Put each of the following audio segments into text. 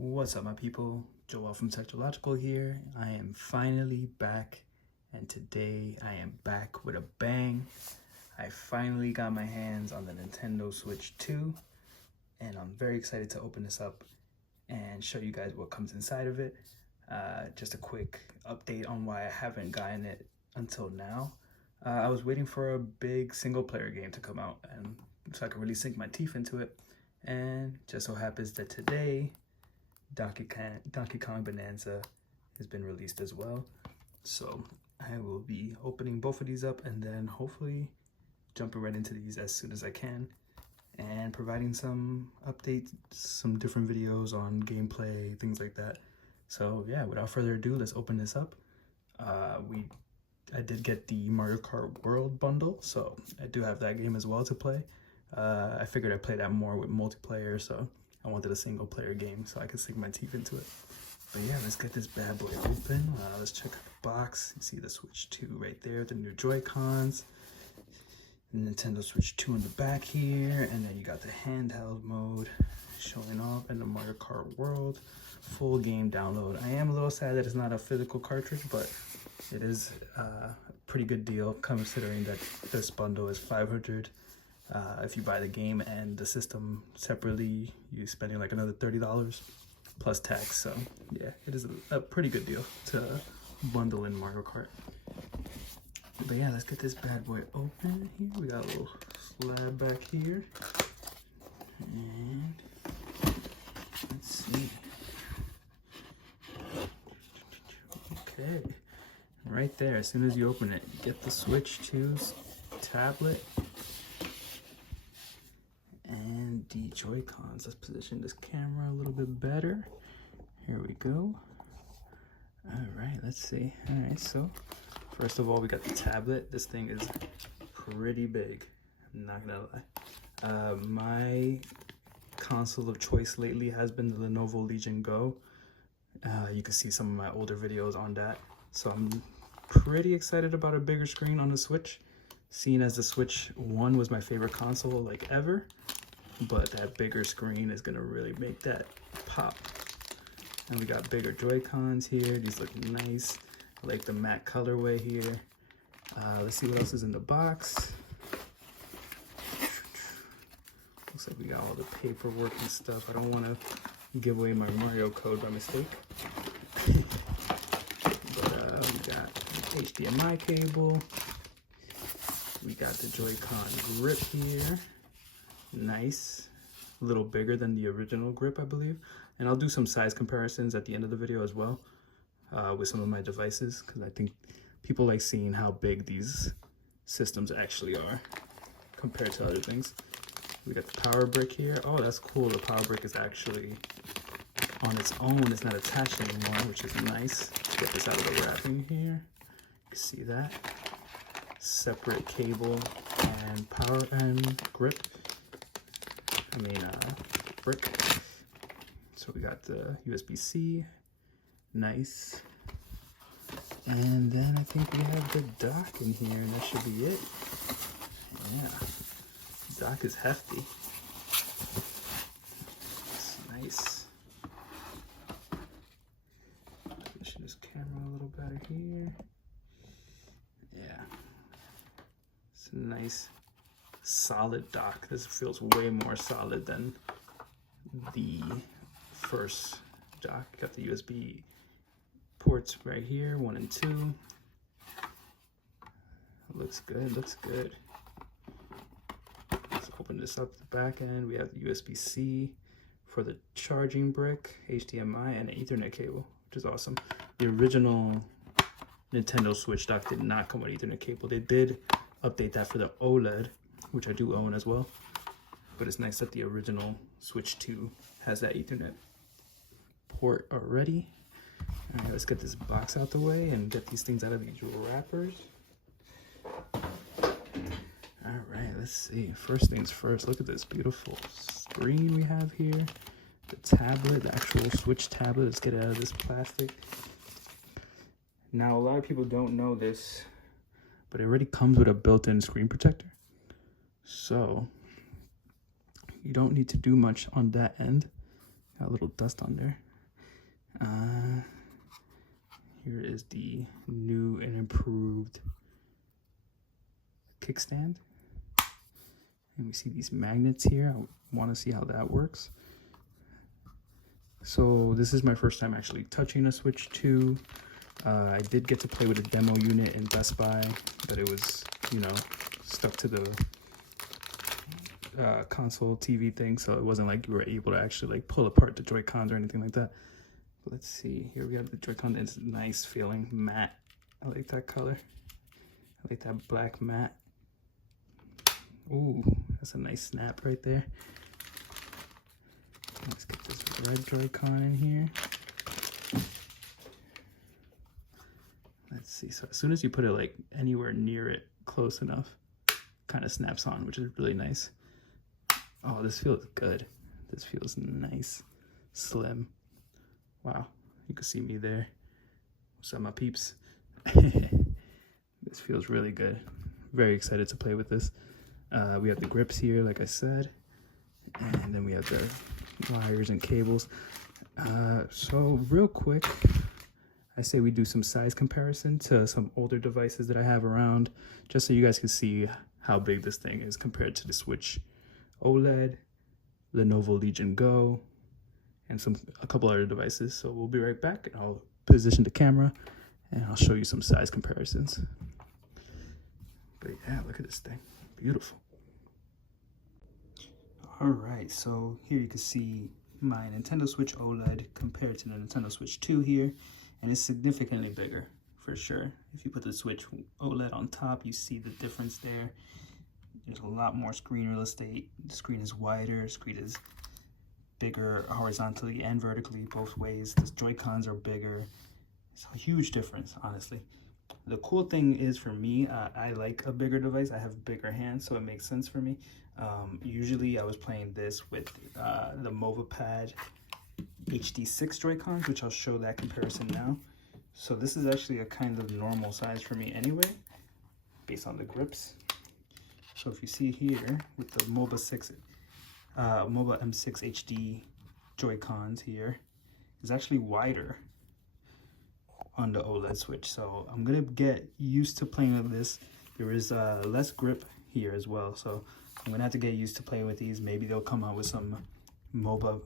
What's up, my people? Joel from Technological here. I am finally back, and today I am back with a bang. I finally got my hands on the Nintendo Switch 2, and I'm very excited to open this up and show you guys what comes inside of it. Just a quick update on why I haven't gotten it until now. I was waiting for a big single-player game to come out, and so I could really sink my teeth into it. And just so happens that today, Donkey Kong Bonanza has been released as well. So I will be opening both of these up and then hopefully jumping right into these as soon as I can and providing some updates, some different videos on gameplay, things like that. So yeah, without further ado, let's open this up. I did get the Mario Kart World bundle, so I do have that game as well to play. I figured I'd play that more with multiplayer, so I wanted a single player game so I could sink my teeth into it. But yeah, let's get this bad boy open. Let's check out the box. You see the Switch 2 right there, the new Joy-Cons. The Nintendo Switch 2 in the back here, and then you got the handheld mode showing off, and the Mario Kart World full game download. I am a little sad that it's not a physical cartridge, but it is a pretty good deal considering that this bundle is $500. If you buy the game and the system separately, you're spending like another $30 plus tax. So yeah, it is a pretty good deal to bundle in Mario Kart. But yeah, let's get this bad boy open here. We got a little slab back here. And let's see. Okay, right there, as soon as you open it, you get the Switch 2's tablet and the Joy-Cons. Let's position this camera a little bit better. Here we go. All right, let's see. All right, so first of all, we got the tablet. This thing is pretty big, I'm not gonna lie. My console of choice lately has been the Lenovo Legion Go. You can see some of my older videos on that. So I'm pretty excited about a bigger screen on the Switch, seeing as the Switch 1 was my favorite console like ever. But that bigger screen is gonna really make that pop. And we got bigger Joy-Cons here. These look nice. I like the matte colorway here. Let's see what else is in the box. Looks like we got all the paperwork and stuff. I don't want to give away my Mario code by mistake. But we got the HDMI cable. We got the Joy-Con grip here. Nice. A little bigger than the original grip, I believe. And I'll do some size comparisons at the end of the video as well with some of my devices, because I think people like seeing how big these systems actually are compared to other things. We got the power brick here. Oh, that's cool. The power brick is actually on its own. It's not attached anymore, which is nice. Get this out of the wrapping here. You can see that. Separate cable and power and grip. Brick. So we got the USB-C. Nice. And then I think we have the dock in here, and that should be it. Yeah. Dock is hefty. It's nice. Position this camera a little better here. Yeah. It's a nice solid dock. This feels way more solid than the first dock. Got the USB ports right here, 1 and 2. Looks good, looks good. Let's open this up the back end. We have the USB-C for the charging brick, HDMI, and an Ethernet cable, which is awesome. The original Nintendo Switch dock did not come with Ethernet cable. They did update that for the OLED, which I do own as well. But it's nice that the original Switch 2 has that Ethernet port already. All right, let's get this box out the way and get these things out of these wrappers. All right, let's see. First things first, look at this beautiful screen we have here. The tablet, the actual Switch tablet. Let's get it out of this plastic. Now, a lot of people don't know this, but it already comes with a built-in screen protector. So you don't need to do much on that end. Got a little dust on there. Here is the new and improved kickstand. And we see these magnets here. I want to see how that works. So this is my first time actually touching a Switch 2. I did get to play with a demo unit in Best Buy, but it was, you know, stuck to the console TV thing, so it wasn't like you were able to actually like pull apart the Joy-Cons or anything like that. But let's see. Here we have the Joy-Con. It's nice feeling matte. I like that color. I like that black matte. Ooh, that's a nice snap right there. Let's get this red Joy-Con in here. Let's see. So as soon as you put it like anywhere near it, close enough, kind of snaps on, which is really nice. Oh, this feels good. This feels nice, slim. Wow, you can see me there. What's up, my peeps? This feels really good. Very excited to play with this. We have the grips here, like I said, and then we have the wires and cables. So real quick, I say we do some size comparison to some older devices that I have around, just so you guys can see how big this thing is compared to the Switch OLED, Lenovo Legion Go, and a couple other devices. So we'll be right back, and I'll position the camera and I'll show you some size comparisons. But yeah, look at this thing, beautiful. All right, so here you can see my Nintendo Switch OLED compared to the Nintendo Switch 2 here, and it's significantly bigger for sure. If you put the Switch OLED on top, you see the difference there. There's a lot more screen real estate. The screen is wider, the screen is bigger horizontally and vertically, both ways. The Joy-Cons are bigger. It's a huge difference, honestly. The cool thing is, for me, I like a bigger device. I have bigger hands, so it makes sense for me. Usually I was playing this with the MovaPad HD6 Joy-Cons, which I'll show that comparison now. So this is actually a kind of normal size for me anyway, based on the grips. So if you see here with the MOBA M6 HD Joy-Cons here, it's actually wider on the OLED Switch. So I'm gonna get used to playing with this. There is less grip here as well, so I'm gonna have to get used to playing with these. Maybe they'll come out with some MOBA,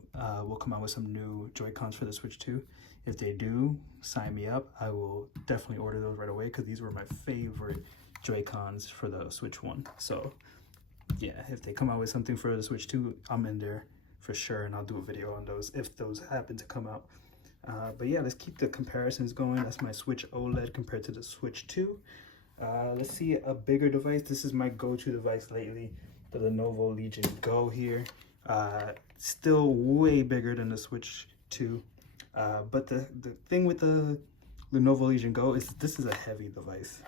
will come out with some new Joy-Cons for the Switch 2. If they do, sign me up. I will definitely order those right away, because these were my favorite Joy-Cons for the Switch 1. So yeah, if they come out with something for the Switch 2, I'm in there for sure, and I'll do a video on those if those happen to come out. But yeah, let's keep the comparisons going. That's my Switch OLED compared to the Switch 2. Let's see a bigger device. This is my go-to device lately, the Lenovo Legion Go here. Still way bigger than the Switch 2. But the thing with the Lenovo Legion Go is this is a heavy device.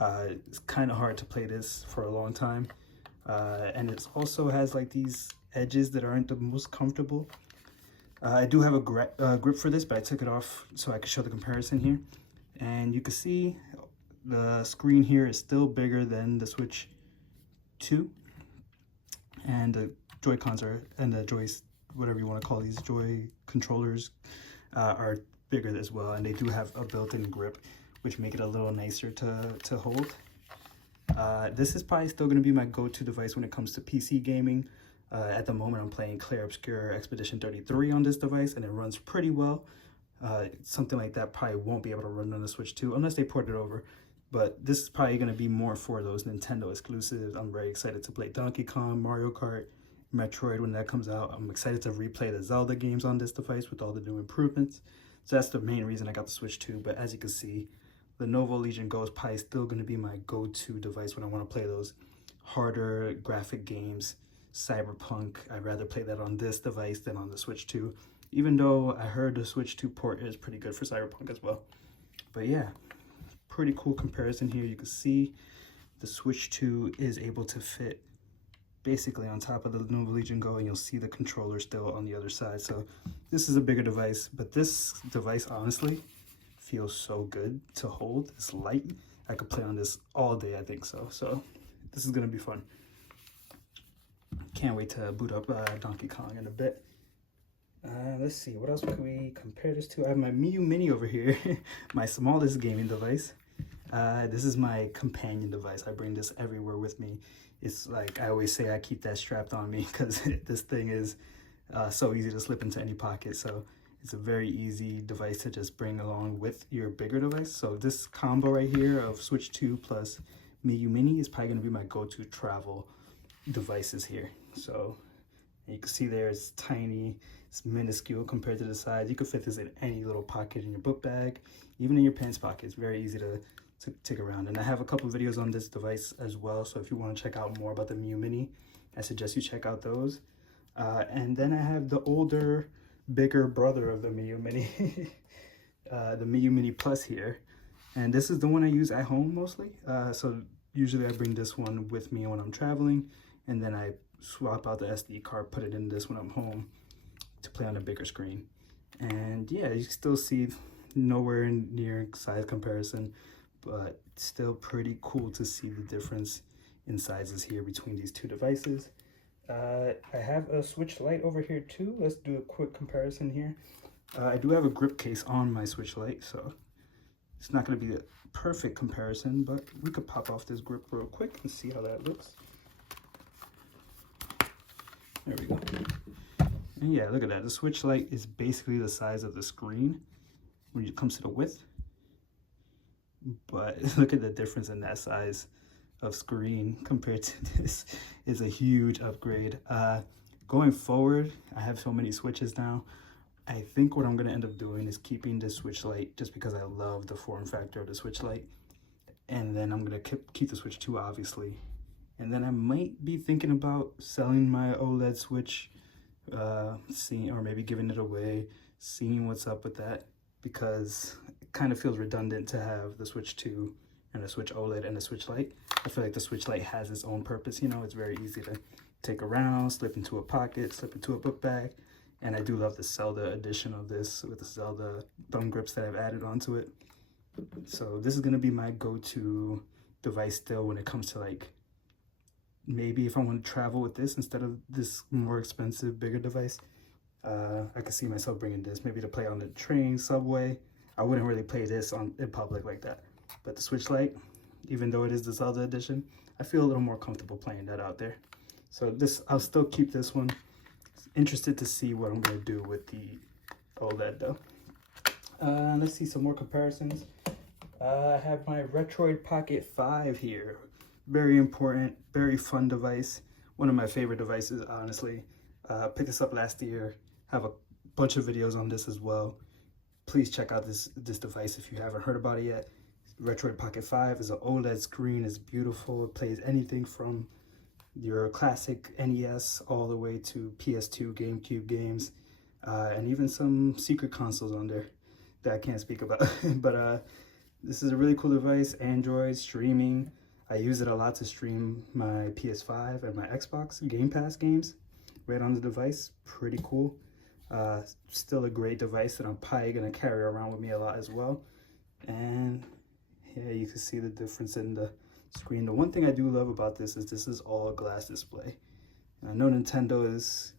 It's kind of hard to play this for a long time. And it also has like these edges that aren't the most comfortable. I do have a grip for this, but I took it off so I could show the comparison here. And you can see the screen here is still bigger than the Switch 2. And the Joy-Cons and the joys, whatever you want to call these, Joy controllers, are bigger as well. And they do have a built-in grip, which make it a little nicer to hold. This is probably still going to be my go-to device when it comes to PC gaming. At the moment, I'm playing Clair Obscur Expedition 33 on this device, and it runs pretty well. Something like that probably won't be able to run on the Switch 2 unless they port it over. But this is probably going to be more for those Nintendo exclusives. I'm very excited to play Donkey Kong, Mario Kart, Metroid when that comes out. I'm excited to replay the Zelda games on this device with all the new improvements. So that's the main reason I got the Switch 2. But as you can see, the Lenovo Legion Go is probably still going to be my go-to device when I want to play those harder graphic games. Cyberpunk, I'd rather play that on this device than on the Switch 2, even though I heard the Switch 2 port is pretty good for Cyberpunk as well. But yeah, pretty cool comparison here. You can see the Switch 2 is able to fit basically on top of the Lenovo Legion Go, and you'll see the controller still on the other side. So this is a bigger device, but this device honestly feels so good to hold. It's light. I could play on this all day, I think so. So this is gonna be fun. Can't wait to boot up Donkey Kong in a bit. Let's see, what else could we compare this to? I have my Miyoo Mini over here, my smallest gaming device. This is my companion device. I bring this everywhere with me. It's like I always say, I keep that strapped on me because this thing is so easy to slip into any pocket. So it's a very easy device to just bring along with your bigger device. So this combo right here of Switch 2 plus Miyoo Mini is probably going to be my go-to travel devices here. So you can see there it's tiny, it's minuscule compared to the size. You could fit this in any little pocket in your book bag, even in your pants pocket. It's very easy to take around. And I have a couple videos on this device as well, so if you want to check out more about the Miyoo Mini, I suggest you check out those. And then I have the older, bigger brother of the Miyoo Mini, the Miyoo Mini Plus here. And this is the one I use at home mostly. So usually I bring this one with me when I'm traveling, and then I swap out the SD card, put it in this when I'm home to play on a bigger screen. And yeah, you still see nowhere near size comparison, but still pretty cool to see the difference in sizes here between these two devices. I have a Switch Lite over here too. Let's do a quick comparison here. I do have a grip case on my Switch Lite, so it's not going to be a perfect comparison, but we could pop off this grip real quick and see how that looks. There we go. And yeah, look at that. The Switch Lite is basically the size of the screen when it comes to the width. But look at the difference in that size of screen compared to this. Is a huge upgrade. Going forward, I have so many Switches now. I think what I'm going to end up doing is keeping the Switch Lite just because I love the form factor of the Switch Lite. And then I'm going to keep the Switch 2, obviously. And then I might be thinking about selling my OLED Switch, or maybe giving it away, seeing what's up with that, because it kind of feels redundant to have the Switch 2 and a Switch OLED and a Switch Lite. I feel like the Switch Lite has its own purpose, you know, it's very easy to take around, slip into a pocket, slip into a book bag. And I do love the Zelda edition of this with the Zelda thumb grips that I've added onto it. So this is going to be my go-to device still when it comes to, like, maybe if I want to travel with this instead of this more expensive, bigger device. I could see myself bringing this maybe to play on the train, subway. I wouldn't really play this in public like that. But the Switch Lite, even though it is the Zelda edition, I feel a little more comfortable playing that out there. So I'll still keep this one. Interested to see what I'm going to do with the OLED though. Let's see some more comparisons. I have my Retroid Pocket 5 here. Very important, very fun device. One of my favorite devices, honestly. Picked this up last year. Have a bunch of videos on this as well. Please check out this device if you haven't heard about it yet. Retroid Pocket 5 is an OLED screen. It's beautiful. It plays anything from your classic NES all the way to PS2, GameCube games, and even some secret consoles on there that I can't speak about. But this is a really cool device. Android streaming. I use it a lot to stream my PS5 and my Xbox Game Pass games right on the device. Pretty cool. Still a great device that I'm probably going to carry around with me a lot as well. And yeah, you can see the difference in the screen. The one thing I do love about this is all glass display. And I know Nintendo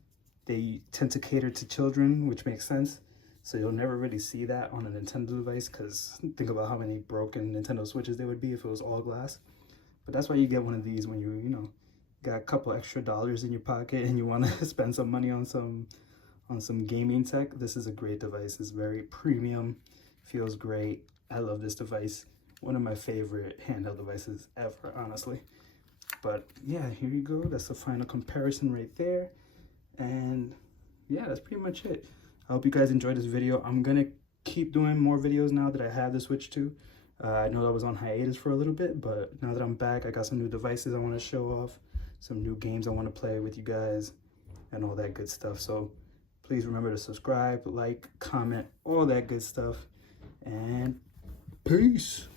they tend to cater to children, which makes sense. So you'll never really see that on a Nintendo device, because think about how many broken Nintendo Switches there would be if it was all glass. But that's why you get one of these when you know, got a couple extra dollars in your pocket and you want to spend some money on some gaming tech. This is a great device. It's very premium, feels great. I love this device. One of my favorite handheld devices ever, honestly. But yeah, here you go. That's the final comparison right there. And yeah, that's pretty much it. I hope you guys enjoyed this video. I'm gonna keep doing more videos now that I have the Switch 2. I know I was on hiatus for a little bit, but now that I'm back, I got some new devices I want to show off, some new games I want to play with you guys, and all that good stuff. So please remember to subscribe, like, comment, all that good stuff, and peace.